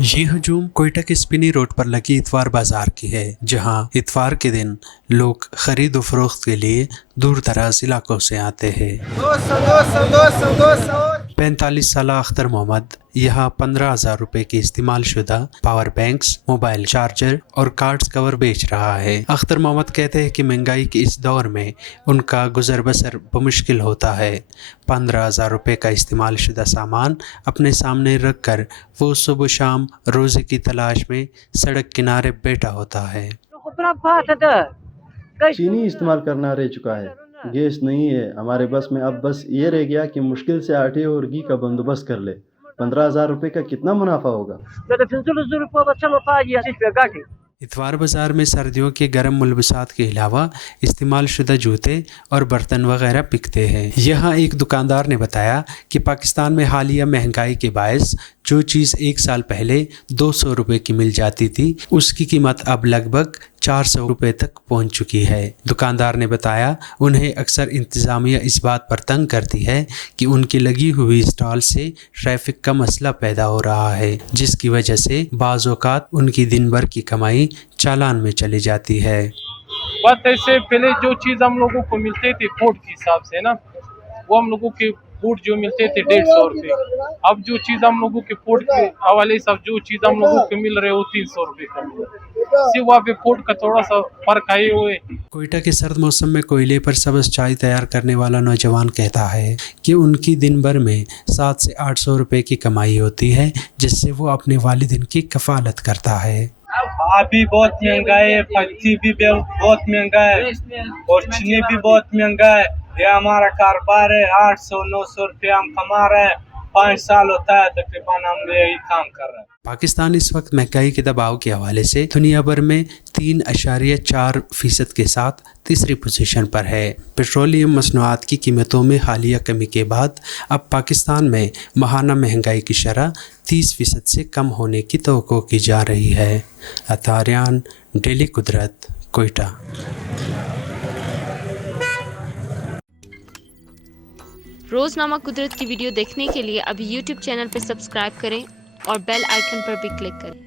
یہ ہجوم کوئٹہ کے اسپنی روڈ پر لگی اتوار بازار کی ہے، جہاں اتوار کے دن لوگ خرید و فروخت کے لیے دور دراز علاقوں سے آتے ہیں۔ 45 سالہ اختر محمد یہاں 15,000 روپے کی استعمال شدہ پاور بینکس، موبائل چارجر اور کارڈز کور بیچ رہا ہے۔ اختر محمد کہتے ہیں کہ مہنگائی کے اس دور میں ان کا گزر بسر بمشکل ہوتا ہے۔ 15,000 روپے کا استعمال شدہ سامان اپنے سامنے رکھ کر وہ صبح شام روزے کی تلاش میں سڑک کنارے بیٹھا ہوتا ہے۔ چینی استعمال کرنا رہ چکا ہے، گیس نہیں ہے ہمارے بس میں، اب بس یہ رہ گیا کہ مشکل سے آٹے اور گھی کا بندوبست کر لے۔ 15,000 روپے کا کتنا منافع ہوگا؟ اتوار بازار میں سردیوں کے گرم ملبوسات کے علاوہ استعمال شدہ جوتے اور برتن وغیرہ بکتے ہیں۔ یہاں ایک دکاندار نے بتایا کہ پاکستان میں حالیہ مہنگائی کے باعث جو چیز 1 سال پہلے 200 روپے کی مل جاتی تھی، اس کی قیمت اب لگ بھگ 400 روپے تک پہنچ چکی ہے۔ دکاندار نے بتایا انہیں اکثر انتظامیہ اس بات پر تنگ کرتی ہے کہ ان کی لگی ہوئی اسٹال سے ٹریفک کا مسئلہ پیدا ہو رہا ہے، جس کی وجہ سے بعض اوقات ان کی دن بھر کی کمائی چالان میں چلی جاتی ہے۔ بات ایسے پہلے جو چیز ہم لوگوں کو ملتے تھے فوٹ کے حساب سے نا، وہ ہم لوگوں کے فوٹ جو ملتے تھے 150 روپے، اب جو چیز ہم لوگوں کے فوٹ کے حوالے سے جو چیز ہم لوگوں کو مل رہے وہ 300 روپے کا مل رہا ہے، صرف وہاں پہ فوٹ کا تھوڑا سا فرق آئے ہوئے۔ کوئٹہ کے سرد موسم میں کوئلے پر سبز چائے تیار کرنے والا نوجوان کہتا ہے کہ ان کی دن بھر میں 700 سے 800 روپے کی کمائی ہوتی ہے، جس سے وہ اپنے والدین کی کفالت کرتا ہے۔ ابھی بہت مہنگا ہے، پتی بھی بہت مہنگا ہے اور چینی بھی بہت مہنگا ہے۔ یہ ہمارا کاروبار ہے، 800-900 روپے ہم کما رہے ہیں، 5 سال ہوتا ہے تقریباً ہم یہی کام کر رہے ہیں۔ پاکستان اس وقت مہنگائی کے دباؤ کے حوالے سے دنیا بھر میں 3.4% کے ساتھ تیسری پوزیشن پر ہے۔ پیٹرولیم مصنوعات کی قیمتوں میں حالیہ کمی کے بعد اب پاکستان میں ماہانہ مہنگائی کی شرح 30% سے کم ہونے کی توقع کی جا رہی ہے۔ عطاریان، ڈیلی قدرت، کوئٹہ۔ روزنامہ قدرت کی ویڈیو دیکھنے کے لیے ابھی یوٹیوب چینل پر سبسکرائب کریں اور بیل آئیکن پر بھی کلک کریں۔